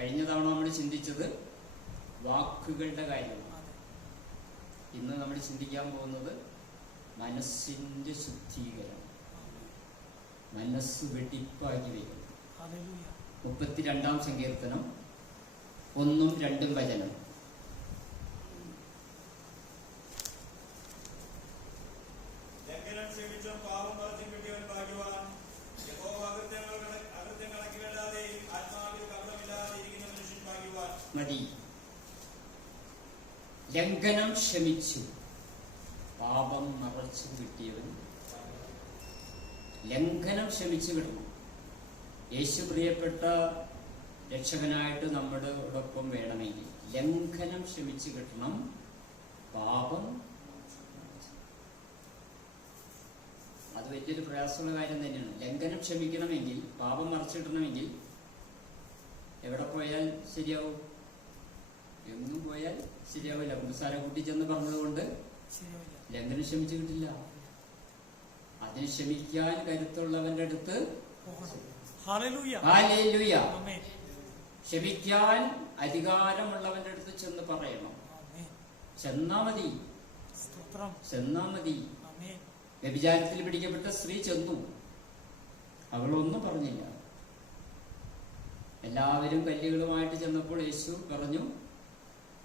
കഴിഞ്ഞ തവണ നമ്മൾ ചിന്തിച്ചത് വാക്കുകളുടെ കാര്യമാണ് ഇന്ന് നമ്മൾ ചിന്തിക്കാൻ പോകുന്നത് മനസ്സിന്റെ ശുദ്ധീകരണം. മനസ്സ് വെടിപ്പാക്കി വരും മുപ്പത്തിരണ്ടാം സങ്കീർത്തനം ഒന്നും രണ്ടും വചനം ലംഘനം ക്ഷമിച്ചും പാപം മറച്ചും കിട്ടിയവൻ ഭാഗ്യവാൻ യഹോവ അകൃത്യങ്ങൾ അകൃത്യം കണക്കിലിടാതെ ആത്മാവിൽ കപടമില്ലാതെ ഇരിക്കുന്ന മനുഷ്യൻ ഭാഗ്യവാൻ മതി ലംഘനം ക്ഷമിച്ചു പാപം മറച്ചു കിട്ടിയവൻ ലംഘനം ക്ഷമിച്ചു കിടന്നു യേശു പ്രിയപ്പെട്ട രക്ഷകനായിട്ട് നമ്മുടെ ഒപ്പം വേണമെങ്കിൽ ലംഘനം ക്ഷമിച്ചു കിട്ടണം. പാപം അത് വലിയൊരു പ്രയാസമുള്ള കാര്യം തന്നെയാണ്. ലംഘനം ക്ഷമിക്കണമെങ്കിൽ പാപം മറച്ചു കിട്ടണമെങ്കിൽ എവിടെ പോയാൽ ശരിയാവും? എങ്ങും പോയാൽ ശരിയാവില്ല. കുമ്പസാര കൂട്ടി ചെന്ന് പറഞ്ഞതുകൊണ്ട് ലംഘനം ക്ഷമിച്ചു കിട്ടില്ല അതിന് ക്ഷമിക്കാൻ കരുത്തുള്ളവന്റെ അടുത്ത് ക്ഷമിക്കാൻ അധികാരമുള്ളവന്റെ അടുത്ത് ചെന്ന് പറയണം. ചെന്നാ മതി. ചെന്നാ മതി. വ്യഭിചാരത്തിൽ പിടിക്കപ്പെട്ട സ്ത്രീ ചെന്നു. അവളൊന്നും പറഞ്ഞില്ല. എല്ലാവരും കല്ലുകളുമായിട്ട് ചെന്നപ്പോൾ യേശു പറഞ്ഞു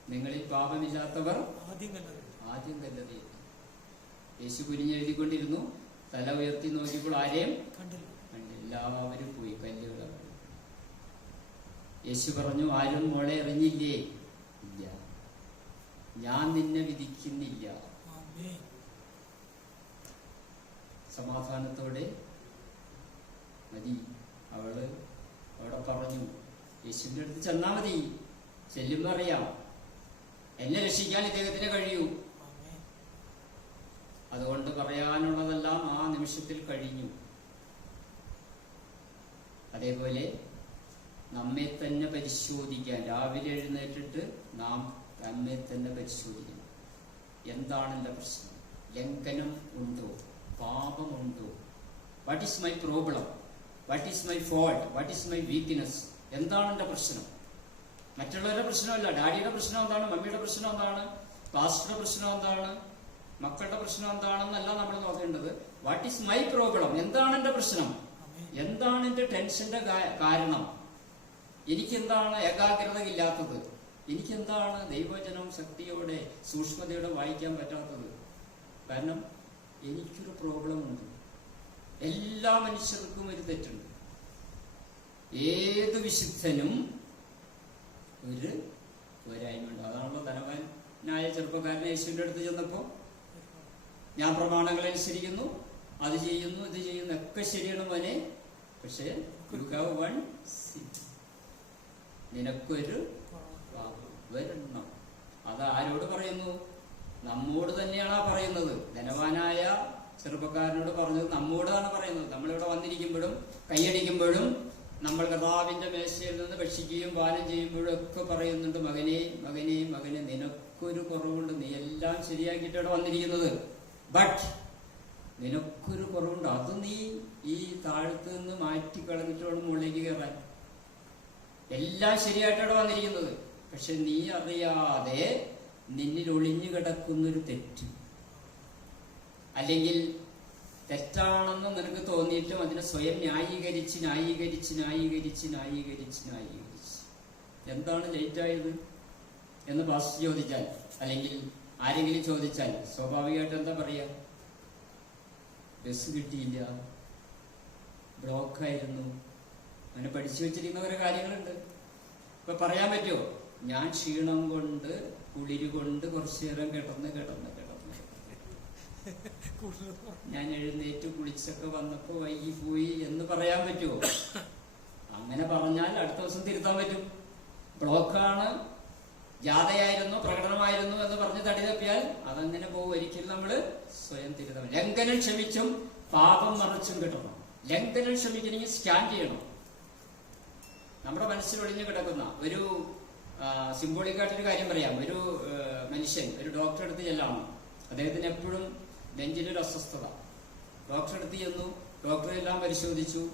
നിങ്ങളിൽ പാപമില്ലാത്തവർ ആദ്യം കല്ലത് യേശു കുനിഞ്ഞെഴുതിക്കൊണ്ടിരുന്നു. തല ഉയർത്തി നോക്കിയപ്പോൾ ആരെയും. എല്ലാവരും പോയി കല്ലുകൾ യേശു പറഞ്ഞു ആരും മോളെ എറിഞ്ഞില്ലേ? ഇല്ല. ഞാൻ നിന്നെ വിധിക്കുന്നില്ല. സമാധാനത്തോടെ മതി. അവൾ അവിടെ പറഞ്ഞു യേശുവിന്റെ അടുത്ത് ചെന്നാ മതി. ചെല്ലുമ്പോ അറിയാം. എന്നെ രക്ഷിക്കാൻ ഇദ്ദേഹത്തിന് കഴിയൂ. അതുകൊണ്ട് പറയാനുള്ളതെല്ലാം ആ നിമിഷത്തിൽ കഴിഞ്ഞു. അതേപോലെ നമ്മെ തന്നെ പരിശോധിക്കാൻ രാവിലെ എഴുന്നേറ്റിട്ട് നാം നമ്മെ തന്നെ പരിശോധിക്കണം. എന്താണ് എന്റെ പ്രശ്നം? ലംഘനം ഉണ്ടോ? പാപമുണ്ടോ what is my problem what is my fault what is my weakness എന്താണ് പ്രശ്നം? മറ്റുള്ളവരുടെ പ്രശ്നമല്ല. ഡാഡിയുടെ പ്രശ്നം എന്താണ്? മമ്മിയുടെ പ്രശ്നം എന്താണ്? പാസ്റ്ററുടെ പ്രശ്നം എന്താണ്? മക്കളുടെ പ്രശ്നം എന്താണെന്നല്ല നമ്മൾ നോക്കേണ്ടത്. വാട്ട് ഈസ് മൈ പ്രോബ്ലം എന്താണ് എന്റെ പ്രശ്നം? എന്താണ് എന്റെ ടെൻഷന്റെ കാരണം? എനിക്കെന്താണ് ഏകാഗ്രത ഇല്ലാത്തത് എനിക്കെന്താണ് ദൈവജനം ശക്തിയോടെ സൂക്ഷ്മതയോടെ വായിക്കാൻ പറ്റാത്തത്? കാരണം എനിക്കൊരു പ്രോബ്ലം ഉണ്ട്. എല്ലാ മനുഷ്യർക്കും ഒരു തെറ്റുണ്ട്. ഏത് വിശുദ്ധനും ഒരു പോരായ്മയുണ്ട് അതാണല്ലോ ധനവാനായ ചെറുപ്പക്കാരൻ യേശുവിന്റെ അടുത്ത് ചെന്നപ്പോ ഞാൻ പ്രമാണങ്ങൾ അനുസരിക്കുന്നു അത് ചെയ്യുന്നു ഇത് ചെയ്യുന്നു ഒക്കെ ശരിയാണ് മോനെ. പക്ഷേ ഹാവ് വൺ. നിനക്കൊരു വരണം അത് ആരോട് പറയുന്നു? നമ്മോട് തന്നെയാണ് പറയുന്നത്. ധനവാനായ ചെറുപ്പക്കാരനോട് പറഞ്ഞത് നമ്മോടാണ് പറയുന്നത്. നമ്മളിവിടെ വന്നിരിക്കുമ്പോഴും കൈയടിക്കുമ്പോഴും നമ്മൾ കർത്താവിന്റെ മേശയിൽ നിന്ന് ഭക്ഷിക്കുകയും പാനം ചെയ്യുമ്പോഴും ഒക്കെ പറയുന്നുണ്ട് മകനെ മകനെ മകനെ നിനക്കൊരു കുറവുണ്ട്. നീ എല്ലാം ശരിയാക്കിയിട്ടാണ് വന്നിരിക്കുന്നത്. ബട്ട് നിനക്കൊരു കുറവുണ്ട്. അത് നീ ഈ താഴത്ത് നിന്ന് മാറ്റി കളഞ്ഞിട്ട് വേണം മുകളിലേക്ക് കയറാൻ. എല്ലാം ശരിയായിട്ടാണ് വന്നിരിക്കുന്നത്. പക്ഷെ നീ അറിയാതെ നിന്നിൽ ഒളിഞ്ഞു കിടക്കുന്നൊരു തെറ്റ്. അല്ലെങ്കിൽ തെറ്റാണെന്ന് നിനക്ക് തോന്നിയിട്ടും അതിനെ സ്വയം ന്യായീകരിച്ച് ന്യായീകരിച്ച് ന്യായീകരിച്ച് ന്യായീകരിച്ച് ന്യായീകരിച്ച്. എന്താണ് ലേറ്റായത്? എന്ന് പാസ് ചോദിച്ചാൽ അല്ലെങ്കിൽ ആരെങ്കിലും ചോദിച്ചാൽ സ്വാഭാവികമായിട്ട് എന്താ പറയാ? ബസ് കിട്ടിയില്ല. ബ്ലോക്കായിരുന്നു. അങ്ങനെ പഠിച്ചു വെച്ചിരിക്കുന്ന കുറെ കാര്യങ്ങളുണ്ട്. ഇപ്പൊ പറയാൻ പറ്റുമോ? ഞാൻ ക്ഷീണം കൊണ്ട് കുളിര് കൊണ്ട് കുറച്ചു നേരം കിടന്ന് കിടന്ന് ഞാൻ എഴുന്നേറ്റ് കുളിച്ചൊക്കെ വന്നപ്പോ വൈകി പോയി എന്ന് പറയാൻ പറ്റുമോ അങ്ങനെ പറഞ്ഞാൽ അടുത്ത ദിവസം തിരുത്താൻ പറ്റും. ബ്ലോക്കാണ് ജാഥയായിരുന്നു പ്രകടനമായിരുന്നു എന്ന് പറഞ്ഞ് തടി തപ്പിയാൽ അതങ്ങനെ പോകും ഒരിക്കലും നമ്മൾ സ്വയം തിരുത്തണം. ലംഘനം ക്ഷമിച്ചും പാപം മറച്ചും കിട്ടണം. ലംഘനം ക്ഷമിക്കണമെങ്കിൽ സ്കാൻ ചെയ്യണം. നമ്മുടെ മനസ്സിൽ ഒളിഞ്ഞു കിടക്കുന്ന ഒരു സിംബോളിക്കായിട്ടൊരു കാര്യം പറയാം. ഒരു മനുഷ്യൻ ഒരു ഡോക്ടറെ അടുത്ത് ചെല്ലാണ്. അദ്ദേഹത്തിന് എപ്പോഴും നെഞ്ചിനൊരു അസ്വസ്ഥത. ഡോക്ടറെ അടുത്ത് ചെന്നു. ഡോക്ടറെ എല്ലാം പരിശോധിച്ചു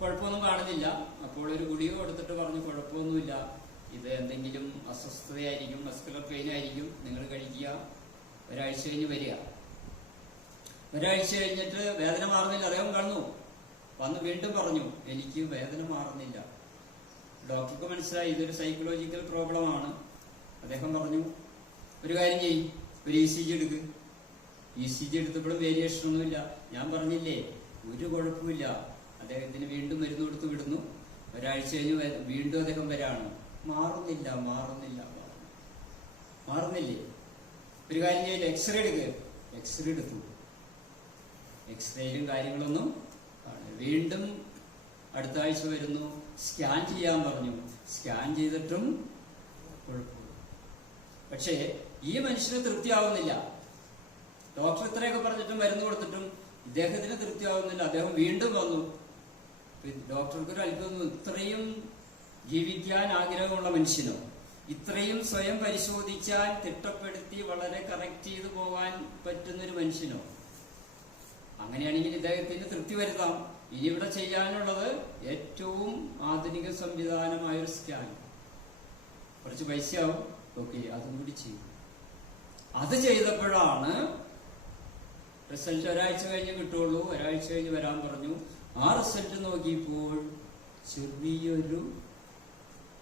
കുഴപ്പമൊന്നും കാണുന്നില്ല. അപ്പോൾ ഒരു ഗുളിക കൊടുത്തിട്ട് പറഞ്ഞു കുഴപ്പമൊന്നുമില്ല. ഇത് എന്തെങ്കിലും അസ്വസ്ഥതയായിരിക്കും മസ്കുലർ പെയിൻ ആയിരിക്കും. നിങ്ങൾ കഴിക്കുക. ഒരാഴ്ച കഴിഞ്ഞ് വരിക. ഒരാഴ്ച കഴിഞ്ഞിട്ട് വേദന മാറുന്നില്ല. അദ്ദേഹം കാണുന്നു വന്ന് വീണ്ടും പറഞ്ഞു എനിക്ക് വേദന മാറുന്നില്ല. ഡോക്ടർക്ക് മനസ്സിലായി ഇതൊരു സൈക്കോളജിക്കൽ പ്രോബ്ലമാണ് അദ്ദേഹം പറഞ്ഞു ഒരു കാര്യം ചെയ്യും. ഒരു ഇ സി ജി എടുക്ക്. ഇ സി ജി എടുത്തപ്പോഴും വേരിയേഷൻ ഒന്നുമില്ല. ഞാൻ പറഞ്ഞില്ലേ ഒരു കുഴപ്പമില്ല അദ്ദേഹത്തിന് വീണ്ടും മരുന്ന് കൊടുത്ത് വിടുന്നു. ഒരാഴ്ച കഴിഞ്ഞ് വീണ്ടും അദ്ദേഹം വരാണ്. മാറുന്നില്ല മാറുന്നില്ല മാറുന്നില്ല. ഒരു കാര്യം ചെയ്യില്ല എക്സ്റേ എടുക്കുക എക്സ്റേ എടുത്തു. എക്സ്റേയിലും കാര്യങ്ങളൊന്നും. വീണ്ടും അടുത്ത ആഴ്ച വരുന്നു. സ്കാൻ ചെയ്യാൻ പറഞ്ഞു. സ്കാൻ ചെയ്തിട്ടും കുഴപ്പമില്ല. പക്ഷേ ഈ മനുഷ്യന് തൃപ്തിയാവുന്നില്ല. ഡോക്ടർ ഇത്രയൊക്കെ പറഞ്ഞിട്ടും മരുന്ന് കൊടുത്തിട്ടും ഇദ്ദേഹത്തിന് തൃപ്തിയാവുന്നില്ല. അദ്ദേഹം വീണ്ടും വന്നു. ഡോക്ടർക്ക് ഒരു അത്ഭുതം. ഇത്രയും ജീവിക്കാൻ ആഗ്രഹമുള്ള മനുഷ്യനോ ഇത്രയും സ്വയം പരിശോധിച്ചാൽ തിട്ടപ്പെടുത്തി വളരെ കറക്റ്റ് ചെയ്തു പോകാൻ പറ്റുന്ന ഒരു മനുഷ്യനോ അങ്ങനെയാണെങ്കിൽ ഇദ്ദേഹത്തിന് തൃപ്തി വരുത്താം. ഇനി ഇവിടെ ചെയ്യാനുള്ളത് ഏറ്റവും ആധുനിക സംവിധാനമായ ഒരു സ്കാൻ കുറച്ച് പൈസയാവും. ഓക്കെ അതും കൂടി ചെയ്യും. അത് ചെയ്തപ്പോഴാണ് റിസൾട്ട് ഒരാഴ്ച കഴിഞ്ഞ് കിട്ടുള്ളൂ ഒരാഴ്ച കഴിഞ്ഞ് വരാൻ പറഞ്ഞു. ആ റിസൾട്ട് നോക്കിയപ്പോൾ ചെറിയൊരു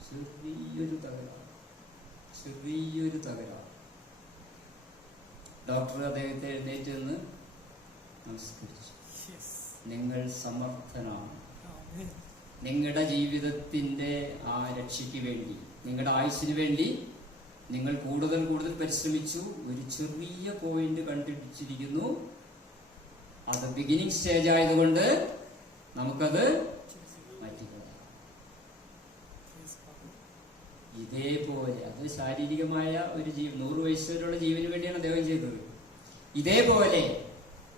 ചെറിയൊരു തകരാറ് ചെറിയൊരു തകരാറ് ഡോക്ടർ അദ്ദേഹത്തെ എഴുന്നേറ്റ് നിന്ന് നമസ്കരിച്ചു. നിങ്ങൾ സമർത്ഥനാണ്. നിങ്ങളുടെ ജീവിതത്തിന്റെ ആ രക്ഷയ്ക്ക് വേണ്ടി നിങ്ങളുടെ ആയുസ്സിന് വേണ്ടി നിങ്ങൾ കൂടുതൽ കൂടുതൽ പരിശ്രമിച്ചു. ഒരു ചെറിയ പോയിന്റ് കണ്ടുപിടിച്ചിരിക്കുന്നു. അത് ബിഗിനിങ് സ്റ്റേജ് ആയതുകൊണ്ട് നമുക്കത് ഇതേപോലെ അത് ശാരീരികമായ ഒരു ജീവൻ നൂറ് വയസ്സ് വരെയുള്ള ജീവന് വേണ്ടിയാണ് അദ്ദേഹം ചെയ്തത്. ഇതേപോലെ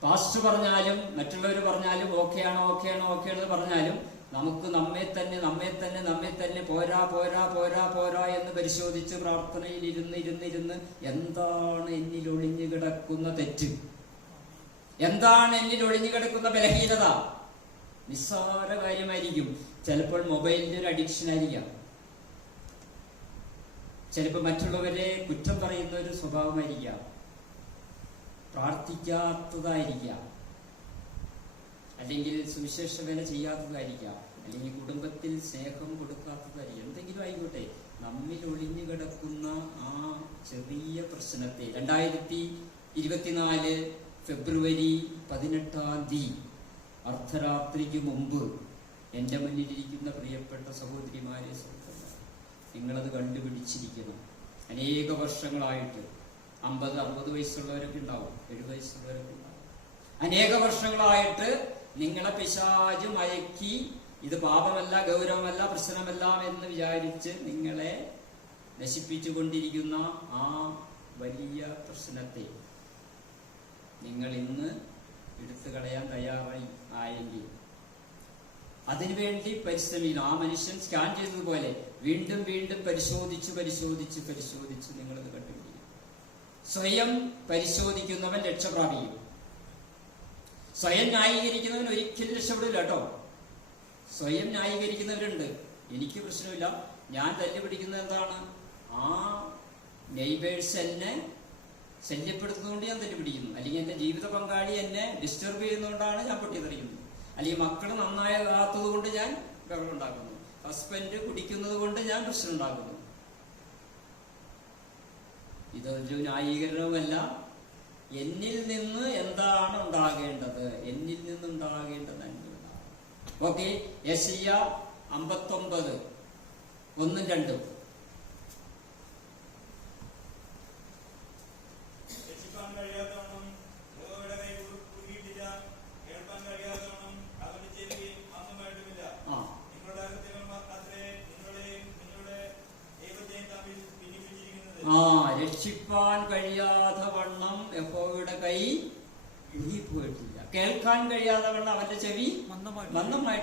പാസ്റ്റ് പറഞ്ഞാലും മറ്റുള്ളവർ പറഞ്ഞാലും ഓക്കെയാണോ ഓക്കെയാണോ ഓക്കെ എന്ന് പറഞ്ഞാലും നമുക്ക് നമ്മെ തന്നെ നമ്മെ തന്നെ നമ്മെ തന്നെ പോരാ പോരാ പോരാ പോരാ എന്ന് പരിശോധിച്ച് പ്രാർത്ഥനയിൽ ഇരുന്ന് ഇരുന്ന് ഇരുന്ന് എന്താണ് എന്നിൽ ഒളിഞ്ഞു കിടക്കുന്ന തെറ്റ്? എന്താണ് എന്നിൽ ഒളിഞ്ഞു കിടക്കുന്ന ബലഹീനത? നിസ്സാര കാര്യമായിരിക്കും. ചിലപ്പോൾ മൊബൈലിന്റെ ഒരു അഡിക്ഷൻ ആയിരിക്കാം. ചിലപ്പോൾ മറ്റുള്ളവരെ കുറ്റം പറയുന്ന ഒരു സ്വഭാവമായിരിക്കാം. പ്രാർത്ഥിക്കാത്തതായിരിക്കാം. അല്ലെങ്കിൽ സുവിശേഷ വേല ചെയ്യാത്തതായിരിക്കാം. അല്ലെങ്കിൽ കുടുംബത്തിൽ സ്നേഹം കൊടുക്കാത്തതായിരിക്കാം. എന്തെങ്കിലും ആയിക്കോട്ടെ. നമ്മിൽ ഒളിഞ്ഞു കിടക്കുന്ന ആ ചെറിയ പ്രശ്നത്തെ രണ്ടായിരത്തി ഇരുപത്തിനാല് ഫെബ്രുവരി പതിനെട്ടാം തീയതി അർദ്ധരാത്രിക്ക് മുമ്പ് എന്റെ മുന്നിലിരിക്കുന്ന പ്രിയപ്പെട്ട സഹോദരിമാരെ നിങ്ങളത് കണ്ടുപിടിച്ചിരിക്കണം അനേക വർഷങ്ങളായിട്ട് അമ്പത് അറുപത് വയസ്സുള്ളവരൊക്കെ ഉണ്ടാവും എഴുപത് വയസ്സുള്ളവരൊക്കെ ഉണ്ടാവും. അനേക വർഷങ്ങളായിട്ട് നിങ്ങളെ പിശാജ് മയക്കി ഇത് പാപമല്ല ഗൗരവമല്ല പ്രശ്നമല്ല എന്ന് വിചാരിച്ച് നിങ്ങളെ നശിപ്പിച്ചുകൊണ്ടിരിക്കുന്ന ആ വലിയ പ്രശ്നത്തെ നിങ്ങൾ ഇന്ന് എടുത്തു കളയാൻ തയ്യാറായി ആയെങ്കിൽ അതിനുവേണ്ടി പരിശ്രമിക്കണം. ആ മനുഷ്യൻ സ്കാൻ ചെയ്തതുപോലെ വീണ്ടും വീണ്ടും പരിശോധിച്ച് പരിശോധിച്ച് പരിശോധിച്ച് നിങ്ങളത് കണ്ടുപിടിക്കും സ്വയം പരിശോധിക്കുന്നവൻ രക്ഷ പ്രാപിക്കും സ്വയം ന്യായീകരിക്കുന്നവൻ ഒരിക്കലും രക്ഷപ്പെടില്ല കേട്ടോ. സ്വയം ന്യായീകരിക്കുന്നവരുണ്ട്. എനിക്ക് പ്രശ്നമില്ല. ഞാൻ തല്ലി പിടിക്കുന്നത് എന്താണ്? ആ നെയ്ബേഴ്സ് എന്നെ ശല്യപ്പെടുത്തുന്നതുകൊണ്ട് ഞാൻ തല്ലി പിടിക്കുന്നു അല്ലെങ്കിൽ എന്റെ ജീവിത പങ്കാളി എന്നെ ഡിസ്റ്റർബ് ചെയ്യുന്നതുകൊണ്ടാണ് ഞാൻ പൊട്ടിത്തെറിയുന്നത് അല്ലെങ്കിൽ മക്കൾ നന്നായതാത്തത് കൊണ്ട് ഞാൻ ബഹളം ഉണ്ടാക്കുന്നു. ഹസ്ബൻഡ് കുടിക്കുന്നത് കൊണ്ട് ഞാൻ പ്രശ്നം ഉണ്ടാക്കുന്നു. ഇതൊരു ന്യായീകരണവുമല്ല. എന്നിൽ നിന്ന് എന്താണ് ഉണ്ടാകേണ്ടത്? എന്നിൽ നിന്ന് ഉണ്ടാകേണ്ടത് ഓക്കെ. യശയ്യ അമ്പത്തൊമ്പത്. ഒന്നും രണ്ടും.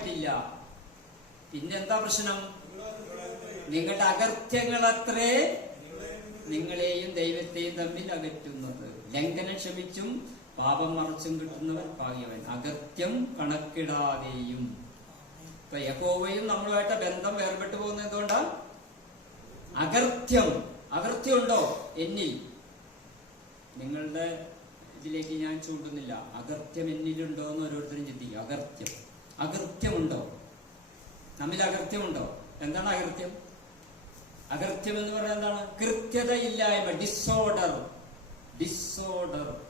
മന്ദമായിട്ടില്ല പിന്നെന്താ പ്രശ്നം? നിങ്ങളുടെ അകൃത്യങ്ങളത്രേ നിങ്ങളെയും ദൈവത്തെയും തമ്മിൽ അകറ്റുന്നത്. ലംഘനം ക്ഷമിച്ചും പാപം മറച്ചും കിട്ടുന്നവൻ ഭാഗ്യവൻ. അകർത്യം കണക്കിടാതെയും. ഇപ്പൊ യഹോവയും നമ്മളുമായിട്ട് ബന്ധം വേർപെട്ടു പോകുന്നത് എന്തുകൊണ്ടാ? അകർത്യം അകർത്യമുണ്ടോ എന്നിൽ. നിങ്ങളുടെ ഇതിലേക്ക് ഞാൻ ചൂണ്ടുന്നില്ല. അകർത്യം എന്നിലുണ്ടോ എന്ന് ഓരോരുത്തരും ചിന്തിക്കും. അകർത്യം അകൃത്യമുണ്ടോ? നമ്മിൽ അകൃത്യമുണ്ടോ? എന്താണ് അകൃത്യം? അകൃത്യം എന്ന് പറഞ്ഞാൽ എന്താണ്? കൃത്യതയില്ലായ്മ ഡിസോർഡർ ഡിസോർഡർ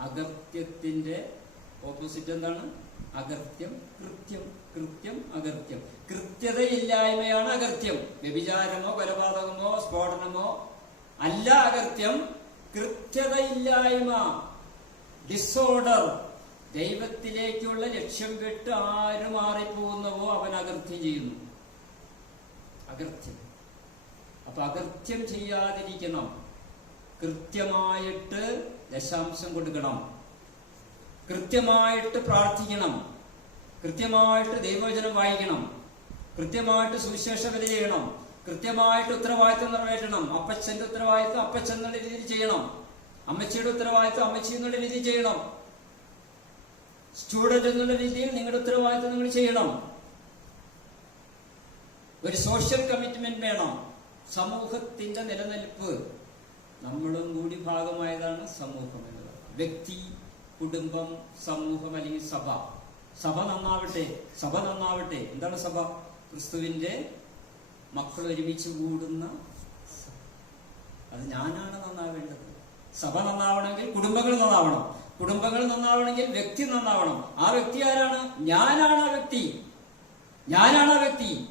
അകൃത്യത്തിന്റെ ഓപ്പോസിറ്റ് എന്താണ്? അകൃത്യം കൃത്യം കൃത്യം അകൃത്യം. കൃത്യതയില്ലായ്മയാണ് അകൃത്യം. വ്യഭിചാരമോ കൊലപാതകമോ സ്ഫോടനമോ അല്ല അകൃത്യം. കൃത്യതയില്ലായ്മ. ഡിസോർഡർ ദൈവത്തിലേക്കുള്ള ലക്ഷ്യം കെട്ട് ആര് മാറിപ്പോകുന്നവോ അവൻ അകൃത്യം ചെയ്യുന്നു. അകൃത്യം. അപ്പൊ അകൃത്യം ചെയ്യാതിരിക്കണം. കൃത്യമായിട്ട് ദശാംശം കൊടുക്കണം. കൃത്യമായിട്ട് പ്രാർത്ഥിക്കണം. കൃത്യമായിട്ട് ദൈവവചനം വായിക്കണം. കൃത്യമായിട്ട് സുവിശേഷ വില ചെയ്യണം. കൃത്യമായിട്ട് ഉത്തരവാദിത്വം നിറവേറ്റണം. അപ്പച്ചന്റെ ഉത്തരവാദിത്വം അപ്പച്ചൻ എന്നുള്ള രീതിയിൽ ചെയ്യണം. അമ്മച്ചിയുടെ ഉത്തരവാദിത്വം അമ്മച്ചി എന്നുള്ള രീതിയിൽ ചെയ്യണം. സ്റ്റുഡന്റ് എന്നുള്ള രീതിയിൽ നിങ്ങളുടെ ഉത്തരവാദിത്വം നിങ്ങൾ ചെയ്യണം. ഒരു സോഷ്യൽ കമ്മിറ്റ്മെന്റ് വേണം. സമൂഹത്തിന്റെ നിലനിൽപ്പ്. നമ്മളും കൂടി ഭാഗമായതാണ് സമൂഹം എന്നത്. വ്യക്തി കുടുംബം സമൂഹം അല്ലെങ്കിൽ സഭ. സഭ നന്നാവട്ടെ സഭ നന്നാവട്ടെ. എന്താണ് സഭ? ക്രിസ്തുവിന്റെ മക്കൾ ഒരുമിച്ച് കൂടുന്ന അത് ഞാനാണ് നന്നാവേണ്ടത്. സഭ നന്നാവണമെങ്കിൽ കുടുംബങ്ങൾ നന്നാവണം. കുടുംബങ്ങൾ നന്നാവണമെങ്കിൽ വ്യക്തി നന്നാവണം. ആ വ്യക്തി ആരാണ്? ഞാനാണ് ആ വ്യക്തി. ഞാനാണ് ആ വ്യക്തി.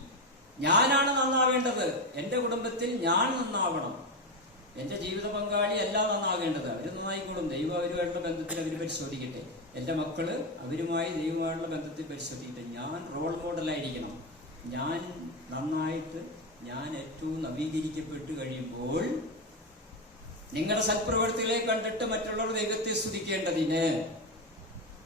ഞാനാണ് നന്നാവേണ്ടത്. എന്റെ കുടുംബത്തിൽ ഞാൻ നന്നാവണം. എന്റെ ജീവിത പങ്കാളി എല്ലാം നന്നാകേണ്ടത് അവർ നന്നായിക്കോളും. ദൈവം അവരുമായിട്ടുള്ള ബന്ധത്തിൽ അവർ പരിശോധിക്കട്ടെ. എന്റെ മക്കൾ അവരുമായി ദൈവമായിട്ടുള്ള ബന്ധത്തിൽ പരിശോധിക്കട്ടെ. ഞാൻ റോൾ മോഡലായിരിക്കണം ഞാൻ നന്നായിട്ട് ഞാൻ ഏറ്റവും നവീകരിക്കപ്പെട്ട് കഴിയുമ്പോൾ നിങ്ങളുടെ സൽപ്രവൃത്തികളെ കണ്ടിട്ട് മറ്റുള്ളവർ ദൈവത്തെ സ്തുതിക്കേണ്ടതിന്.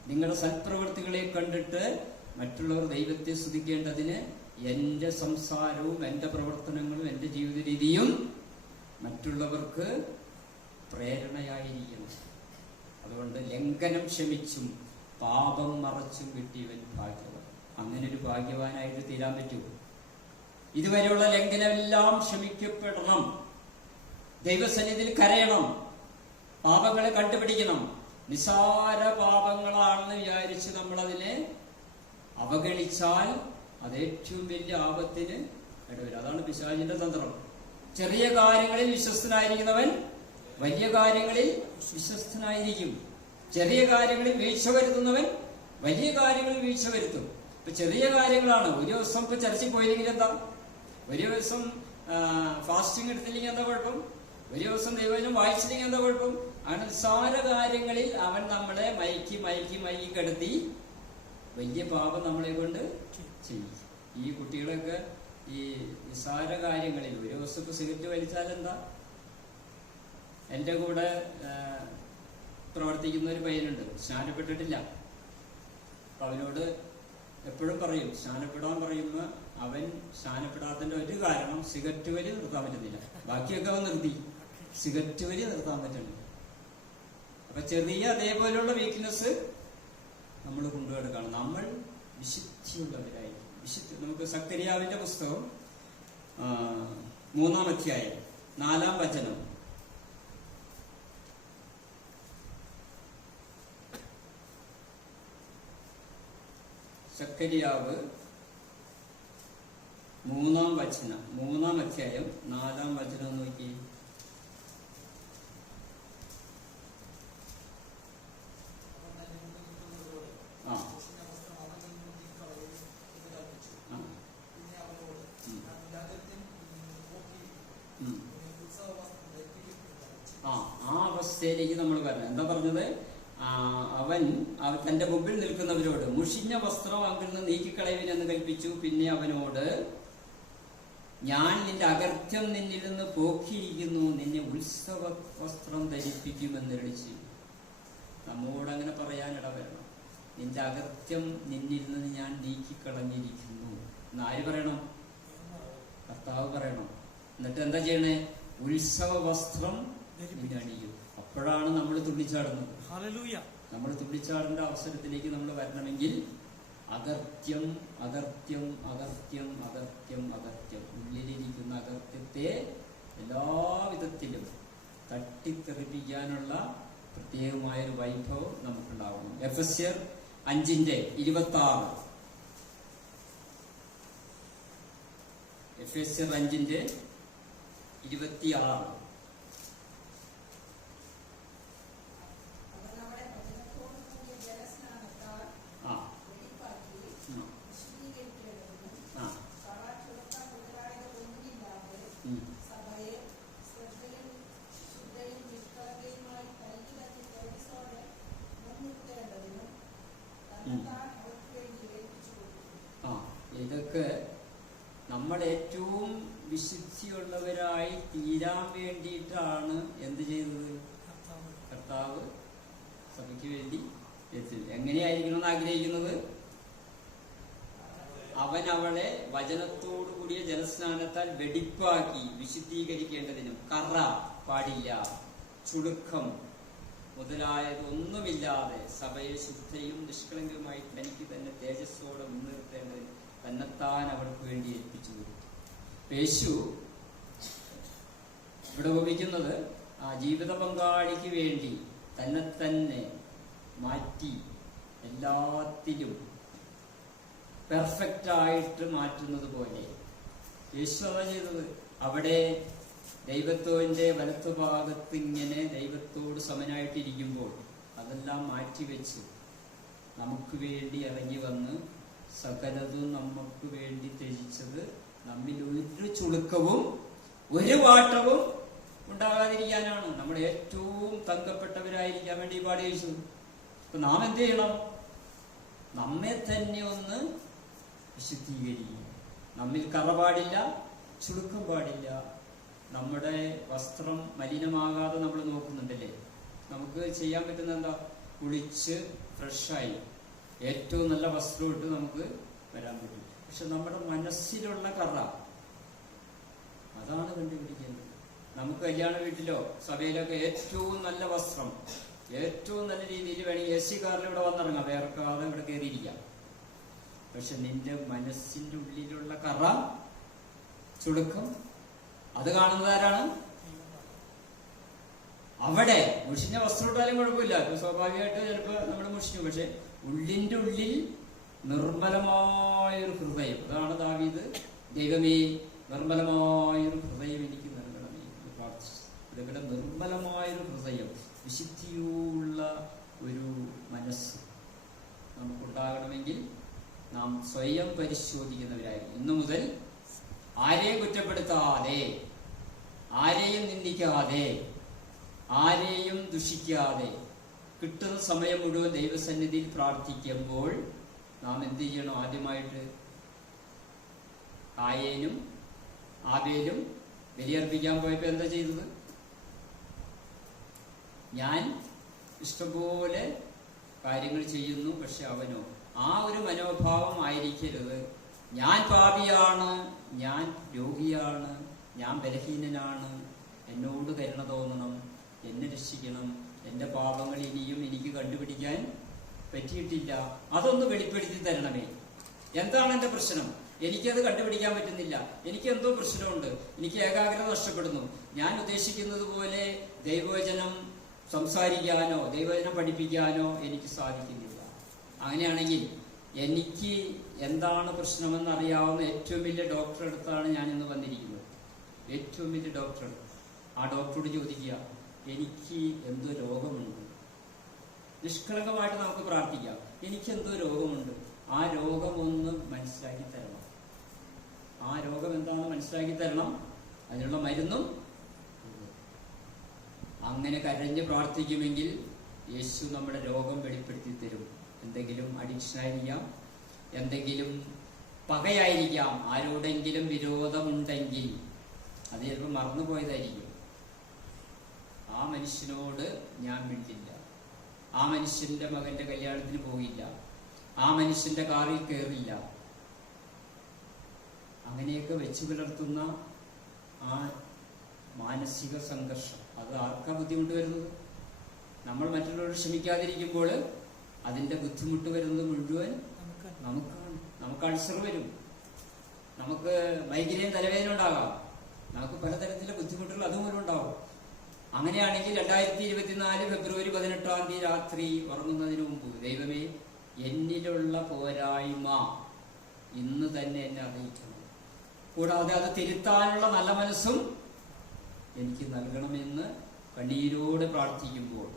നിങ്ങളുടെ സൽപ്രവൃത്തികളെ കണ്ടിട്ട് മറ്റുള്ളവർ ദൈവത്തെ സ്തുതിക്കേണ്ടതിന് എന്റെ സംസാരവും എന്റെ പ്രവർത്തനങ്ങളും എന്റെ ജീവിത രീതിയും മറ്റുള്ളവർക്ക് പ്രേരണയായിരിക്കണം. അതുകൊണ്ട് ലംഘനം ക്ഷമിച്ചും പാപം മറച്ചും കിട്ടിയവൻ ഭാഗ്യവാൻ. അങ്ങനെ ഒരു ഭാഗ്യവാനായിട്ട് തീരാൻ പറ്റൂ. ഇതുവരെയുള്ള ലംഘനമെല്ലാം ക്ഷമിക്കപ്പെടണം. ദൈവസന്നിധിയിൽ കരയണം. പാപങ്ങളെ കണ്ടുപിടിക്കണം. നിസാര പാപങ്ങളാണെന്ന് വിചാരിച്ച് നമ്മൾ അതിനെ അവഗണിച്ചാൽ അത് ഏറ്റവും വലിയ ആപത്തിന് ഇടവരും. അതാണ് പിശാചിന്റെ തന്ത്രം. ചെറിയ കാര്യങ്ങളിൽ വിശ്വസ്തനായിരിക്കുന്നവൻ വലിയ കാര്യങ്ങളിൽ വിശ്വസ്തനായിരിക്കും. ചെറിയ കാര്യങ്ങളിൽ വീഴ്ച വരുത്തുന്നവൻ വലിയ കാര്യങ്ങളിൽ വീഴ്ച വരുത്തും. ഇപ്പൊ ചെറിയ കാര്യങ്ങളാണ്. ഒരു ദിവസം ഇപ്പൊ ചർച്ചയിൽ പോയില്ലെങ്കിൽ എന്താ? ഒരു ദിവസം ഫാസ്റ്റിംഗ് എടുത്തില്ലെങ്കിൽ എന്താ കുഴപ്പം? ഒരു ദിവസം ദൈവജനം വായിച്ചില്ലെങ്കിൽ എന്താ കുഴപ്പം? നിസ്സാര കാര്യങ്ങളിൽ അവൻ നമ്മളെ മയക്കി മയക്കി മയക്കി കിടത്തി വലിയ പാപം നമ്മളെ കൊണ്ട് ചെയ്യും. ഈ കുട്ടികളൊക്കെ ഈ നിസാര കാര്യങ്ങളിൽ ഒരു ദിവസം ഇപ്പൊ സിഗരറ്റ് വലിച്ചാൽ എന്താ? എന്റെ കൂടെ പ്രവർത്തിക്കുന്ന ഒരു പയ്യനുണ്ട്. സ്നാനപ്പെട്ടിട്ടില്ല. അവനോട് എപ്പോഴും പറയും സ്നാനപ്പെടാൻ പറയുമ്പോ അവൻ സ്നാനപ്പെടാത്തതിന്റെ ഒരു കാരണം സിഗരറ്റ് വലി നിർത്താൻ പറ്റുന്നില്ല. ബാക്കിയൊക്കെ അവൻ നിർത്തി. സിഗരറ്റ് വലി നിർത്താൻ പറ്റുന്നില്ല അപ്പൊ ചെറിയ അതേപോലെയുള്ള വീക്ക്നെസ് നമ്മൾ കൊണ്ടുനടക്കണം നമ്മൾ വിശുദ്ധിയുള്ളവരായി വിശുദ്ധി നമുക്ക് സക്തരിയാവിന്റെ പുസ്തകം മൂന്നാം അധ്യായം നാലാം വചനം. സക്കരിയാവ് മൂന്നാം വചനം മൂന്നാം അധ്യായം നാലാം വചനം നോക്കി ആ ആ ഉം. ആ ആ അവസ്ഥയിലേക്ക് നമ്മൾ വരണം എന്താ പറഞ്ഞത്? അവൻ തന്റെ മുമ്പിൽ നിൽക്കുന്നവരോട് മുഷിഞ്ഞ വസ്ത്രം അങ്ങിൽ നിന്ന് നീക്കിക്കളയുവിനെന്ന് കൽപ്പിച്ചു. പിന്നെ അവനോട് ഞാൻ നിന്റെ അകർത്ഥ്യം നിന്നിൽ നിന്ന് പോക്കിയിരിക്കുന്നു. നിന്നെ ഉത്സവ വസ്ത്രം ധരിപ്പിക്കുമെന്നൊരടിച്ച് നമ്മോട് അങ്ങനെ പറയാനിട വരണം. നിന്റെ അകർത്ഥ്യം നിന്നിൽ നിന്ന് ഞാൻ നീക്കിക്കളഞ്ഞിരിക്കുന്നു. എന്ന് ആര് പറയണം? കർത്താവ് പറയണം. എന്നിട്ട് എന്താ ചെയ്യണേ? ഉത്സവ വസ്ത്രം അണിയും അപ്പോഴാണ് നമ്മൾ തുള്ളിച്ചാടുന്നത്. നമ്മൾ തുള്ളിച്ചാടേണ്ട അവസരത്തിലേക്ക് നമ്മൾ വരണമെങ്കിൽ അകർത്യം അകർത്യം അകർത്യം അകർത്യം അകർത്യം. ഉള്ളിലിരിക്കുന്ന അകർത്യത്തെ എല്ലാ വിധത്തിലും തട്ടിത്തെറിപ്പിക്കാനുള്ള പ്രത്യേകമായ ഒരു വൈഭവം നമുക്കുണ്ടാവണം എഫ് എസ് ആർ അഞ്ചിന്റെ ഇരുപത്തി ആറ് എഫ് എസ് അഞ്ചിന്റെ ഇരുപത്തിയാറ്. അവർ നമ്മളെ വചനത്തോട് കൂടിയ ജലസ്നാനത്താൽ ആ വെടിപ്പാക്കി ഉം, വിശുദ്ധീകരിക്കണമെന്നും ആ കള ചുവപ്പ മുതലായത് ഒന്നുമില്ലാതെ ഉം. സഭയെ ശ്രദ്ധയും ശുദ്ധയും നിഷ്കളങ്കയുമായി കരുതി കത്തി തേജസ്സോടെ മുൻനിർത്തേണ്ടതിനും തന്നെത്താൻ അവർക്ക് വേണ്ടി ഏൽപ്പിച്ചു കൊടുത്തു ആ ഇതൊക്കെ നമ്മൾ ഏറ്റവും വിശുദ്ധിയുള്ളവരായി തീരാൻ വേണ്ടിയിട്ടാണ് എന്ത് ചെയ്തത് കർത്താവ് കർത്താവ് സഭയ്ക്ക് വേണ്ടി എത്തി എങ്ങനെയായിരിക്കണം എന്ന് ആഗ്രഹിക്കുന്നത് അവൻ അവളെ വചനത്തോടു കൂടിയ ജലസ്നാനത്താൽ വെടിപ്പാക്കി വിശുദ്ധീകരിക്കേണ്ടതിനും കറ പാടില്ല ചുളുക്കം മുതലായതൊന്നുമില്ലാതെ സഭയെ ശുദ്ധയും നിഷ്കളങ്കുമായി തനിക്ക് തന്നെ തേജസ്സോടെ മുൻനിർത്തേണ്ടതിന് തന്നെത്താൻ അവർക്ക് വേണ്ടി ഏൽപ്പിച്ചു യേശു ഇവിടെ ഉപയോഗിക്കുന്നത് ആ ജീവിത പങ്കാളിക്ക് വേണ്ടി തന്നെ തന്നെ മാറ്റി എല്ലാത്തിലും പെർഫെക്റ്റ് ആയിട്ട് മാറ്റുന്നത് പോലെ. അതാ ചെയ്തത് അവിടെ ദൈവത്തോന്റെ വലത്തുഭാഗത്ത് ഇങ്ങനെ ദൈവത്തോട് സമനായിട്ടിരിക്കുമ്പോൾ അതെല്ലാം മാറ്റിവെച്ച് നമുക്ക് വേണ്ടി ഇറങ്ങി വന്ന് സകലതും നമുക്ക് വേണ്ടി ത്യജിച്ചത് നമ്മിൽ ഒരു ചുളുക്കവും ഒരു വാട്ടവും ഉണ്ടാകാതിരിക്കാനാണ്. നമ്മൾ ഏറ്റവും തങ്കപ്പെട്ടവരായിരിക്കാൻ വേണ്ടി ഈ പാടി അപ്പൊ നാം എന്ത് ചെയ്യണം? നമ്മെ തന്നെ ഒന്ന് വിശുദ്ധീകരിക്കുക നമ്മിൽ കറ പാടില്ല ചുളുക്കം പാടില്ല. നമ്മുടെ വസ്ത്രം മലിനമാകാതെ നമ്മൾ നോക്കുന്നുണ്ടല്ലേ? നമുക്ക് ചെയ്യാൻ പറ്റുന്ന എന്താ? കുളിച്ച് ഫ്രഷായി. ഏറ്റവും നല്ല വസ്ത്രം ഇട്ട് നമുക്ക് വരാൻ പറ്റും. പക്ഷെ നമ്മുടെ മനസ്സിലുള്ള കറ അതാണ് കണ്ടുപിടിക്കേണ്ടത് നമുക്ക് കല്യാണ വീട്ടിലോ സഭയിലൊക്കെ ഏറ്റവും നല്ല വസ്ത്രം ഏറ്റവും നല്ല രീതിയിൽ വേണമെങ്കിൽ എ സി കാറിൽ ഇവിടെ വന്നിറങ്ങാം വേർക്കാതെ ഇവിടെ കയറിയിരിക്കാം. പക്ഷെ നിന്റെ മനസ്സിന്റെ ഉള്ളിലുള്ള കറ ചുളുക്കം. അത് കാണുന്നത് ആരാണ്? അവിടെ മുഷിഞ്ഞ വസ്ത്രം ഇട്ടാലും കുഴപ്പമില്ല. സ്വാഭാവികമായിട്ട് ചിലപ്പോ നമ്മൾ മുഷിഞ്ഞു പക്ഷെ ഉള്ളിന്റെ ഉള്ളിൽ നിർമ്മലമായ ഒരു ഹൃദയം. അതാണ് ദാവീത് ദൈവമേ നിർമ്മലമായൊരു ഹൃദയം എനിക്ക് നൽകണമേ എന്ന് നിർമ്മലമായൊരു ഹൃദയം വിശുദ്ധിയുള്ള ഒരു മനസ്സ് നമുക്കുണ്ടാകണമെങ്കിൽ നാം സ്വയം പരിശോധിക്കുന്നവരായിരിക്കും. ഇന്നു മുതൽ ആരെയും കുറ്റപ്പെടുത്താതെ ആരെയും നിന്ദിക്കാതെ ആരെയും ദുഷിക്കാതെ കിട്ടുന്ന സമയം മുഴുവൻ ദൈവസന്നിധിയിൽ പ്രാർത്ഥിക്കുമ്പോൾ നാം എന്ത് ചെയ്യണം? ആദ്യമായിട്ട് ആയേനും ആബേലും ബലിയർപ്പിക്കാൻ പോയപ്പോ എന്താ ചെയ്തത്? ഞാൻ ഇഷ്ടംപോലെ കാര്യങ്ങൾ ചെയ്യുന്നു പക്ഷെ അവനോ ആ ഒരു മനോഭാവം ആയിരിക്കരുത്. ഞാൻ പാപിയാണ് ഞാൻ രോഗിയാണ് ഞാൻ ബലഹീനനാണ് എന്നോട് കരുണ തോന്നണം എന്നെ രക്ഷിക്കണം എന്റെ പാപങ്ങൾ ഇനിയും എനിക്ക് കണ്ടുപിടിക്കാൻ പറ്റിയിട്ടില്ല. അതൊന്ന് വെളിപ്പെടുത്തി തരണമേ. എന്താണ് എന്റെ പ്രശ്നം? എനിക്കത് കണ്ടുപിടിക്കാൻ പറ്റുന്നില്ല. എനിക്ക് എന്തോ പ്രശ്നമുണ്ട്. എനിക്ക് ഏകാഗ്രത നഷ്ടപ്പെടുന്നു. ഞാൻ ഉദ്ദേശിക്കുന്നത് പോലെ ദൈവവചനം സംസാരിക്കാനോ ദൈവവചനം പഠിപ്പിക്കാനോ എനിക്ക് സാധിക്കുന്നില്ല. അങ്ങനെയാണെങ്കിൽ എനിക്ക് എന്താണ് പ്രശ്നമെന്ന് അറിയാവുന്ന ഏറ്റവും വലിയ ഡോക്ടറെ അടുത്താണ് ഞാൻ ഇന്ന് വന്നിരിക്കുന്നത്. ഏറ്റവും വലിയ ഡോക്ടർ ആ ഡോക്ടറോട് ചോദിക്കുക എനിക്ക് എന്തോ രോഗമുണ്ട്. നിഷ്കളങ്കമായിട്ട് നമുക്ക് പ്രാർത്ഥിക്കാം. എനിക്ക് എന്തോ രോഗമുണ്ട്. ആ രോഗം ഒന്ന് മനസ്സിലാക്കി തരണം. ആ രോഗം എന്താണെന്ന് മനസ്സിലാക്കി തരണം? അതിനുള്ള മരുന്നും അങ്ങനെ കരഞ്ഞ് പ്രാർത്ഥിക്കുമെങ്കിൽ യേശു നമ്മുടെ രോഗം വെളിപ്പെടുത്തി തരും. എന്തെങ്കിലും അഡിക്ഷൻ ആയിരിക്കാം എന്തെങ്കിലും പകയായിരിക്കാം ആരോടെങ്കിലും വിരോധമുണ്ടെങ്കിൽ അത് ചിലപ്പോൾ മറന്നുപോയതായിരിക്കും ആ മനുഷ്യനോട് ഞാൻ മിണ്ടില്ല. ആ മനുഷ്യന്റെ മകന്റെ കല്യാണത്തിന് പോയില്ല ആ മനുഷ്യന്റെ കാറിൽ കയറില്ല അങ്ങനെയൊക്കെ വെച്ചു പുലർത്തുന്ന ആ മാനസിക സംഘർഷം. അത് ആർക്കാ ബുദ്ധിമുട്ട് വരുന്നത്? നമ്മൾ മറ്റുള്ളവരോട് ക്ഷമിക്കാതിരിക്കുമ്പോൾ അതിന്റെ ബുദ്ധിമുട്ട് വരുന്നത് മുഴുവൻ നമുക്ക് നമുക്ക് നമുക്ക് അൾസർ വരും. നമുക്ക് മൈഗ്രൈൻ തലവേദന ഉണ്ടാകാം നമുക്ക് പലതരത്തിലെ ബുദ്ധിമുട്ടുകൾ അതുമൂലം ഉണ്ടാവും. അങ്ങനെയാണെങ്കിൽ രണ്ടായിരത്തി ഇരുപത്തിനാല് ഫെബ്രുവരി പതിനെട്ടാം തീയതി രാത്രി ഉറങ്ങുന്നതിന് മുമ്പ് ദൈവമേ എന്നിലുള്ള പോരായ്മ ഇന്ന് തന്നെ എന്നെ അറിയിക്കണം. കൂടാതെ അത് തിരുത്താനുള്ള നല്ല മനസ്സും എനിക്ക് നൽകണമെന്ന് കണ്ണീരോടെ പ്രാർത്ഥിക്കുമ്പോൾ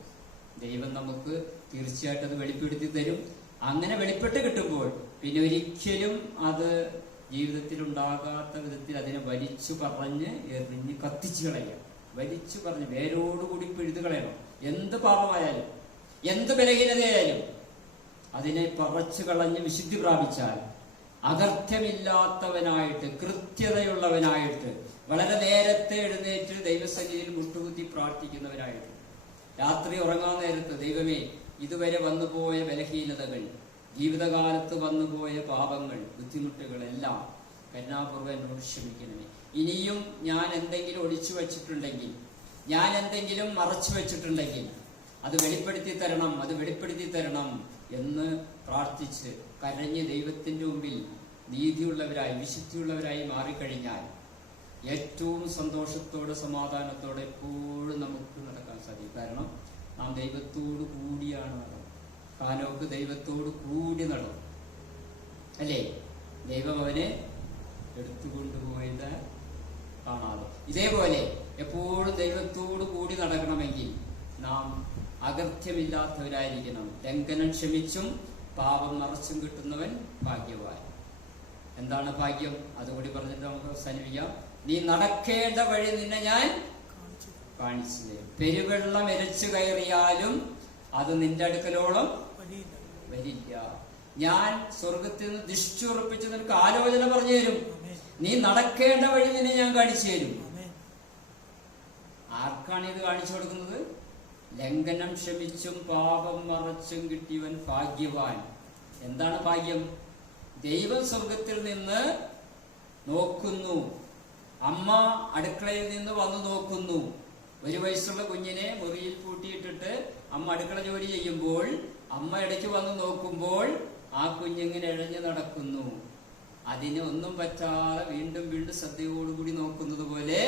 ദൈവം നമുക്ക് തീർച്ചയായിട്ടും അത് വെളിപ്പെടുത്തി തരും. അങ്ങനെ വെളിപ്പെട്ട് കിട്ടുമ്പോൾ പിന്നെ ഒരിക്കലും അത് ജീവിതത്തിൽ ഉണ്ടാകാത്ത വിധത്തിൽ അതിനെ വലിച്ചു പറഞ്ഞ് എറിഞ്ഞ് കത്തിച്ചു കളയുക. വലിച്ചു പറഞ്ഞ് വേരോടുകൂടി പിഴുതു കളയണം. എന്ത് പാപമായാലും എന്ത് ബലഹീനതയായാലും അതിനെ പറച്ചു കളഞ്ഞ് വിശുദ്ധി പ്രാപിച്ചാൽ അകർത്ഥ്യമില്ലാത്തവനായിട്ട് കൃത്യതയുള്ളവനായിട്ട് വളരെ നേരത്തെ എഴുന്നേറ്റ് ദൈവസന്നിധിയിൽ മുട്ടുകുത്തി പ്രാർത്ഥിക്കുന്നവനായിട്ട് രാത്രി ഉറങ്ങാൻ നേരത്ത് ദൈവമേ ഇതുവരെ വന്നുപോയ ബലഹീനതകൾ ജീവിതകാലത്ത് വന്നുപോയ പാപങ്ങൾ ബുദ്ധിമുട്ടുകൾ എല്ലാം കരുണാപൂർവം എന്നോട് ക്ഷമിക്കണമേ. ഇനിയും ഞാൻ എന്തെങ്കിലും ഒളിച്ചു വച്ചിട്ടുണ്ടെങ്കിൽ ഞാൻ എന്തെങ്കിലും മറച്ചു വെച്ചിട്ടുണ്ടെങ്കിൽ അത് വെളിപ്പെടുത്തി തരണം അത് വെളിപ്പെടുത്തി തരണം എന്ന് പ്രാർത്ഥിച്ച് കരഞ്ഞ് ദൈവത്തിന്റെ മുമ്പിൽ നീതിയുള്ളവരായി വിശുദ്ധിയുള്ളവരായി മാറിക്കഴിഞ്ഞാൽ ഏറ്റവും സന്തോഷത്തോടെ സമാധാനത്തോടെ എപ്പോഴും നമുക്ക് നടക്കാൻ സാധിക്കും. കാരണം നാം ദൈവത്തോടു കൂടിയാണ് നടന്നത്. ഹാനോക്ക് ദൈവത്തോട് കൂടി നടന്നു. അല്ലേ? ദൈവം അവനെ എടുത്തുകൊണ്ടുപോയത് കാണാതെ. ഇതേപോലെ എപ്പോഴും ദൈവത്തോട് കൂടി നടക്കണമെങ്കിൽ നാം അകൃത്യമില്ലാത്തവരായിരിക്കണം. ലംഘനം ക്ഷമിച്ചും പാപം മറച്ചും കിട്ടുന്നവൻ ഭാഗ്യവാൻ. എന്താണ് ഭാഗ്യം? അതുകൂടി പറഞ്ഞിട്ട് നമുക്ക് അവസാനിപ്പിക്കാം. നീ നടക്കേണ്ട വഴി നിന്നെ ഞാൻ കാണിച്ചു പെരുവെള്ളം എരച്ചു കയറിയാലും അത് നിന്റെ അടുക്കലോളം വരില്ല. ഞാൻ സ്വർഗത്തിൽ നിന്ന് ദിഷ്ടുറപ്പിച്ച് നിനക്ക് ആലോചന പറഞ്ഞു തരും. നീ നടക്കേണ്ട വഴി നിന്നെ ഞാൻ കാണിച്ചു തരും. ആർക്കാണ് ഇത് കാണിച്ചു കൊടുക്കുന്നത്? ലംഘനം ക്ഷമിച്ചും പാപം മറച്ചും കിട്ടിയവൻ ഭാഗ്യവാൻ. എന്താണ് ഭാഗ്യം? ദൈവം സ്വർഗത്തിൽ നിന്ന് നോക്കുന്നു. അമ്മ അടുക്കളയിൽ നിന്ന് വന്നു നോക്കുന്നു. ഒരു വയസ്സുള്ള കുഞ്ഞിനെ മുറിയിൽ പൂട്ടിയിട്ടിട്ട് അമ്മ അടുക്കള ജോലി ചെയ്യുമ്പോൾ അമ്മ ഇടയ്ക്ക് വന്ന് നോക്കുമ്പോൾ ആ കുഞ്ഞിങ്ങനെ ഇഴഞ്ഞു നടക്കുന്നു. അതിന് ഒന്നും പറ്റാതെ വീണ്ടും വീണ്ടും ശ്രദ്ധയോടുകൂടി നോക്കുന്നത് പോലെ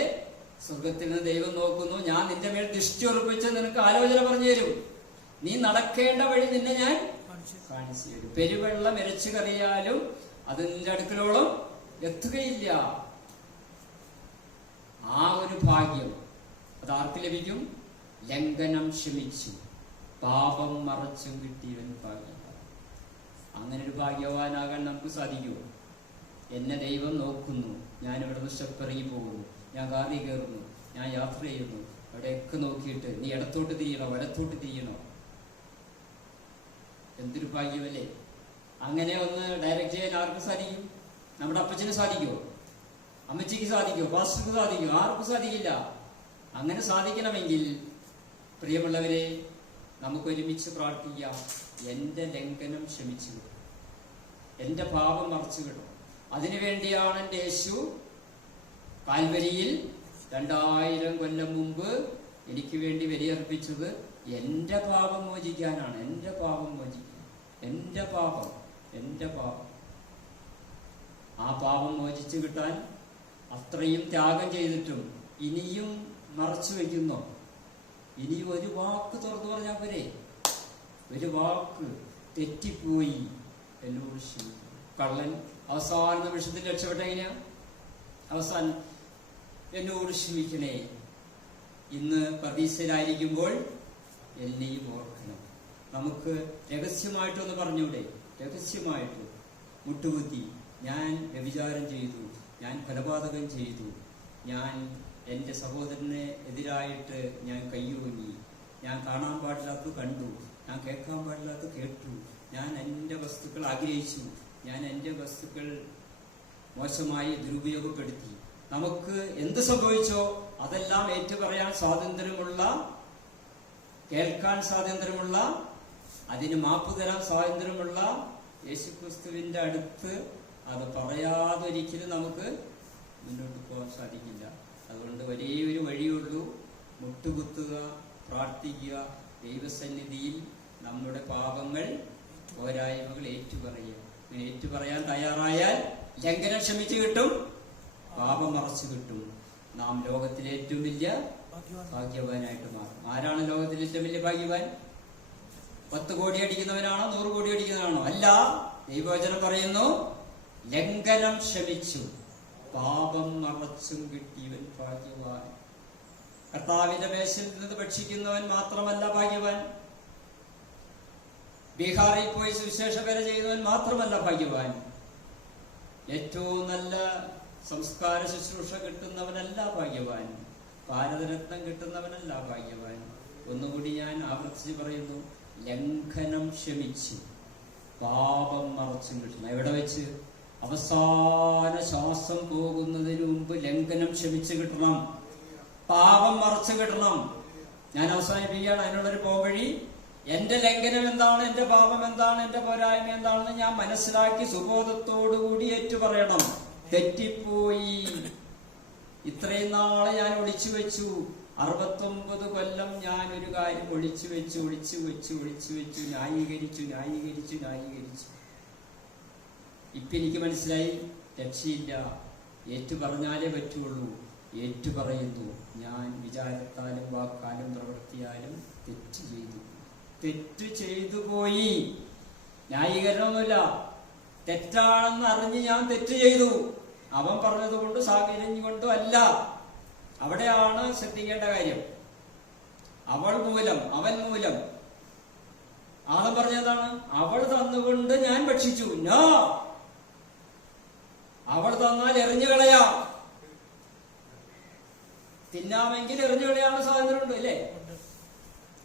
സ്വർഗത്തിൽ നിന്ന് ദൈവം നോക്കുന്നു. ഞാൻ നിന്റെ മേൽ ദൃഷ്ടി ഉറപ്പിച്ച് നിനക്ക് ആലോചന പറഞ്ഞു തരും. നീ നടക്കേണ്ട വഴി നിന്നെ ഞാൻ കാണിച്ചു തരും. പെരുവെള്ളം ഇരച്ചു കറിയാലും അത് നിന്റെ അടുക്കലോളം എത്തുകയില്ല. ആ ഒരു ഭാഗ്യം അത് ലഭിക്കും ലംഘനം ക്ഷമിച്ചു. പാപം മറച്ചും കിട്ടിയവൻ ഭാഗ്യം അങ്ങനെ ഒരു ഭാഗ്യവാനാകാൻ നമുക്ക് സാധിക്കുമോ? എന്നെ ദൈവം നോക്കുന്നു. ഞാൻ ഇവിടെ സ്റ്റെപ്പ് ഇറങ്ങി പോകുന്നു ഞാൻ കാറിൽ കയറുന്നു. ഞാൻ യാത്ര ചെയ്യുന്നു. അവിടെയൊക്കെ നോക്കിയിട്ട് നീ ഇടത്തോട്ട് തിരിയണോ? വലത്തോട്ട് തിരിയണോ? എന്തൊരു ഭാഗ്യമല്ലേ? അങ്ങനെ ഒന്ന് ഡയറക്റ്റ് ചെയ്യാൻ ആർക്ക് സാധിക്കും? നമ്മുടെ അപ്പച്ചന് സാധിക്കുമോ? അമ്മച്ചിക്ക് സാധിക്കുമോ? പാസ്റ്റർക്ക് സാധിക്കുമോ? ആർക്കും സാധിക്കില്ല. അങ്ങനെ സാധിക്കണമെങ്കിൽ പ്രിയമുള്ളവരെ നമുക്ക് ഒരുമിച്ച് പ്രാർത്ഥിക്കാം. എന്റെ ലംഘനം ക്ഷമിച്ചു വിടും എന്റെ പാപം മറച്ചു വിടും അതിനുവേണ്ടിയാണ് എന്റെ യേശു കാൽവരിയിൽ രണ്ടായിരം കൊല്ലം മുമ്പ് എനിക്ക് വേണ്ടി ബലിയർപ്പിച്ചത്. എന്റെ പാപം മോചിക്കാനാണ്. എന്റെ പാപം മോചിക്കാൻ എന്റെ പാപം എന്റെ പാപം. ആ പാപം മോചിച്ചു കിട്ടാൻ അത്രയും ത്യാഗം ചെയ്തിട്ടും ഇനിയും മറച്ചു വയ്ക്കുന്നു ഇനി ഒരു വാക്ക് തുറന്നു പറഞ്ഞാൽ പോരെ? ഒരു വാക്ക് തെറ്റിപ്പോയി. എന്നോട് കള്ളൻ അവസാന നിമിഷത്തിൽ രക്ഷപ്പെട്ട അവസാനം എന്നോട് ക്ഷമിക്കണേ. ഇന്ന് പ്രതീക്ഷയിലായിരിക്കുമ്പോൾ എന്നെയും ഓർക്കണം. നമുക്ക് രഹസ്യമായിട്ടൊന്ന് പറഞ്ഞൂടെ? രഹസ്യമായിട്ട്. മുട്ടുകുത്തി ഞാൻ വ്യഭിചാരം ചെയ്തു ഞാൻ കൊലപാതകം ചെയ്തു ഞാൻ എന്റെ സഹോദരനെ എതിരായിട്ട് ഞാൻ കയ്യൂങ്ങി ഞാൻ കാണാൻ പാടില്ലാത്തത് കണ്ടു. ഞാൻ കേൾക്കാൻ പാടില്ലാത്തത് കേട്ടു. ഞാൻ എന്റെ വസ്തുക്കൾ ആഗ്രഹിച്ചു. ഞാൻ എന്റെ വസ്തുക്കൾ മോശമായി ദുരുപയോഗപ്പെടുത്തി. നമുക്ക് എന്ത് സംഭവിച്ചോ അതെല്ലാം ഏറ്റുപറയാൻ സ്വാതന്ത്ര്യമുള്ള കേൾക്കാൻ സ്വാതന്ത്ര്യമുള്ള അതിന് മാപ്പ് തരാൻ സ്വാതന്ത്ര്യമുള്ള യേശുക്രിസ്തുവിന്റെ അടുത്ത് അത് പറയാതൊരിക്കലും നമുക്ക് മുന്നോട്ട് പോകാൻ സാധിക്കില്ല. അതുകൊണ്ട് ഒരു വഴിയുള്ളൂ മുട്ടുകുത്തുക പ്രാർത്ഥിക്കുക. ദൈവസന്നിധിയിൽ നമ്മുടെ പാപങ്ങൾ പോരായ്മകൾ ഏറ്റുപറയുക. അങ്ങനെ ഏറ്റുപറയാൻ തയ്യാറായാൽ ലംഘനം ക്ഷമിച്ചു കിട്ടും പാപം മറച്ചു കിട്ടും. നാം ലോകത്തിലെ ഏറ്റവും വലിയ ഭാഗ്യവാനായിട്ട് മാറും. ആരാണ് ലോകത്തിലെ ഏറ്റവും വലിയ ഭാഗ്യവാൻ? പത്ത് കോടി അടിക്കുന്നവനാണോ നൂറ് കോടി അടിക്കുന്നവനാണോ? അല്ല ദൈവവചനം പറയുന്നു ലംഘനം ക്ഷമിച്ചു പാപം മറച്ചും കിട്ടിയവൻ കർത്താവിന്റെ മേശയിൽ നിന്ന് ഭക്ഷിക്കുന്നവൻ മാത്രമല്ല ഭാഗ്യവാൻ. ബീഹാറിൽ പോയി സുവിശേഷ പേര ചെയ്യുന്നവൻ മാത്രമല്ല ഭാഗ്യവാൻ. ഏറ്റവും നല്ല സംസ്കാര ശുശ്രൂഷ കിട്ടുന്നവനല്ല ഭാഗ്യവാൻ. ഭാരതരത്നം കിട്ടുന്നവനല്ല ഭാഗ്യവാൻ. ഒന്നുകൂടി ഞാൻ ആവർത്തിച്ച് പറയുന്നു ലംഘനം ക്ഷമിച്ച്. പാപം മറച്ചും കിട്ടണം എവിടെ വെച്ച്? അവസാന ശ്വാസം പോകുന്നതിന് മുമ്പ് ലംഘനം ക്ഷമിച്ചു കിട്ടണം. പാപം മറച്ചു കിട്ടണം. ഞാൻ അവസാനിപ്പിക്കുകയാണ്. അതിനുള്ളൊരു പോവഴി എന്റെ ലംഘനം എന്താണ്? എന്റെ പാപം എന്താണ്? എന്റെ പോരായ്മ എന്താണെന്ന് ഞാൻ മനസ്സിലാക്കി സുബോധത്തോടുകൂടി ഏറ്റു പറയണം. തെറ്റിപ്പോയി. ഇത്രയും നാളെ ഞാൻ ഒളിച്ചു വെച്ചു. അറുപത്തൊമ്പത് കൊല്ലം ഞാൻ ഒരു കാര്യം ഒളിച്ചു വെച്ചു ഒളിച്ചു വെച്ചു ഒളിച്ചു വെച്ചു ന്യായീകരിച്ചു ന്യായീകരിച്ചു ന്യായീകരിച്ചു. ഇപ്പൊ എനിക്ക് മനസ്സിലായി രക്ഷയില്ല ഏറ്റു പറഞ്ഞാലേ പറ്റുള്ളൂ ഏറ്റു പറയുന്നു ഞാൻ വിചാരത്താലും വാക്കാലും പ്രവൃത്തിയാലും തെറ്റ് ചെയ്തു. തെറ്റ് ചെയ്തു പോയി. ന്യായീകരണമൊന്നുമില്ല. തെറ്റാണെന്ന് അറിഞ്ഞ് ഞാൻ തെറ്റ് ചെയ്തു. അവൻ പറഞ്ഞതുകൊണ്ട് സാഹചര്യം കൊണ്ടും അല്ല. അവിടെയാണ് ശ്രദ്ധിക്കേണ്ട കാര്യം. അവൾ മൂലം അവൻ മൂലം. ആദം പറഞ്ഞതാണ് അവൾ തന്നുകൊണ്ട് ഞാൻ ഭക്ഷിച്ചു. നോ! അവൾ തന്നാൽ എറിഞ്ഞു കളയാം. തിന്നാമെങ്കിൽ എറിഞ്ഞു കളയാനുള്ള സ്വാതന്ത്ര്യമുണ്ട് അല്ലേ?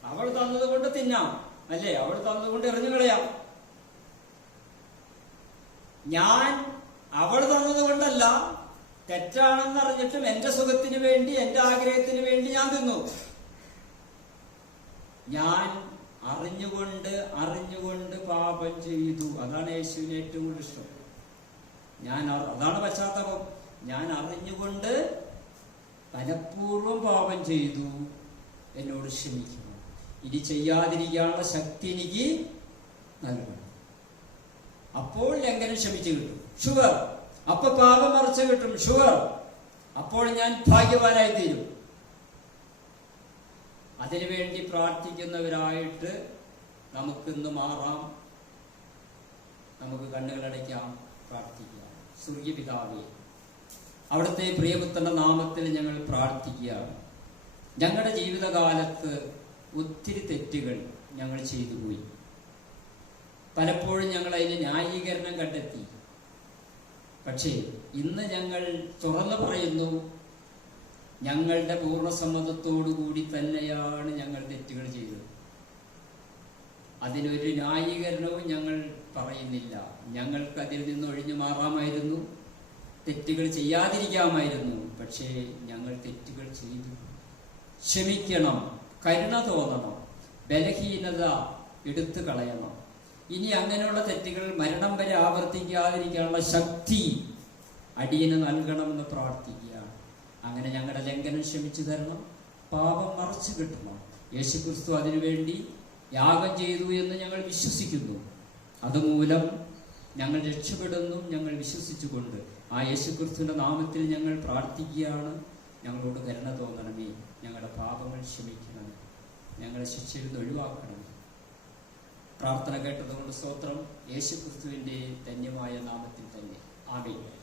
അവൾ തന്നത് കൊണ്ട് തിന്നാം അല്ലേ? അവൾ തന്നതുകൊണ്ട് എറിഞ്ഞു കളയാം. ഞാൻ അവൾ തന്നത് കൊണ്ടല്ല തെറ്റാണെന്ന് അറിഞ്ഞിട്ടും എന്റെ സുഖത്തിന് വേണ്ടി എന്റെ ആഗ്രഹത്തിന് വേണ്ടി ഞാൻ തിന്നു. ഞാൻ അറിഞ്ഞുകൊണ്ട് അറിഞ്ഞുകൊണ്ട് പാപം ചെയ്തു. അതാണ് യേശുവിന് ഏറ്റവും കൂടുതൽ ഇഷ്ടം. ഞാൻ അതാണ് പശ്ചാത്തലം. ഞാൻ അറിഞ്ഞുകൊണ്ട് മനഃപൂർവം പാപം ചെയ്തു. എന്നോട് ക്ഷമിക്കുന്നു. ഇനി ചെയ്യാതിരിക്കാനുള്ള ശക്തി എനിക്ക് നൽകണം അപ്പോൾ ലംഘനം ക്ഷമിച്ചു കിട്ടും. ഷുഗർ അപ്പൊ പാപം മറച്ചു കിട്ടും. ഷുഗർ അപ്പോൾ ഞാൻ ഭാഗ്യവാനായി തീരും. അതിനുവേണ്ടി പ്രാർത്ഥിക്കുന്നവരായിട്ട് നമുക്കിന്ന് മാറാം. നമുക്ക് കണ്ണുകളടയ്ക്കാം. പ്രാർത്ഥിക്കാം. സ്വർഗീയ പിതാവേ അവിടുത്തെ പ്രിയപുത്രന്റെ നാമത്തിൽ ഞങ്ങൾ പ്രാർത്ഥിക്കുകയാണ്. ഞങ്ങളുടെ ജീവിതകാലത്ത് ഒത്തിരി തെറ്റുകൾ ഞങ്ങൾ ചെയ്തു പോയി പലപ്പോഴും ഞങ്ങൾ അതിന് ന്യായീകരണം കണ്ടെത്തി. പക്ഷേ ഇന്ന് ഞങ്ങൾ തുറന്നു പറയുന്നു ഞങ്ങളുടെ പൂർണസമ്മതത്തോടു കൂടി തന്നെയാണ് ഞങ്ങൾ തെറ്റുകൾ ചെയ്തത്. അതിനൊരു ന്യായീകരണവും ഞങ്ങൾ പറയുന്നില്ല. ഞങ്ങൾക്ക് അതിൽ നിന്ന് ഒഴിഞ്ഞു മാറാമായിരുന്നു. തെറ്റുകൾ ചെയ്യാതിരിക്കാമായിരുന്നു. പക്ഷേ ഞങ്ങൾ തെറ്റുകൾ ചെയ്തു. ക്ഷമിക്കണം കരുണ തോന്നണം ബലഹീനത എടുത്തു കളയണം. ഇനി അങ്ങനെയുള്ള തെറ്റുകൾ മരണം വരെ ആവർത്തിക്കാതിരിക്കാനുള്ള ശക്തി അടിയന് നൽകണമെന്ന് പ്രാർത്ഥിക്കുകയാണ്. അങ്ങനെ ഞങ്ങളുടെ ലംഘനം ക്ഷമിച്ചു തരണം പാപം മറച്ചു കിട്ടണം. യേശുക്രിസ്തു അതിനുവേണ്ടി യാഗം ചെയ്തു എന്ന് ഞങ്ങൾ വിശ്വസിക്കുന്നു. അതുമൂലം ഞങ്ങൾ രക്ഷപ്പെടുന്നു ഞങ്ങൾ വിശ്വസിച്ചുകൊണ്ട്. ആ യേശുക്രിസ്തുവിന്റെ നാമത്തിൽ ഞങ്ങൾ പ്രാർത്ഥിക്കുകയാണ്. ഞങ്ങളോട് കരുണ തോന്നണമേ. ഞങ്ങളുടെ പാപങ്ങൾ ക്ഷമിക്കണമേ. ഞങ്ങളെ ശിക്ഷയിൽ നിന്ന് ഒഴിവാക്കണമേ. പ്രാർത്ഥന കേട്ടതുകൊണ്ട് സ്തോത്രം. യേശുക്രിസ്തുവിന്റെ ധന്യമായ നാമത്തിൽ തന്നെ. ആമേ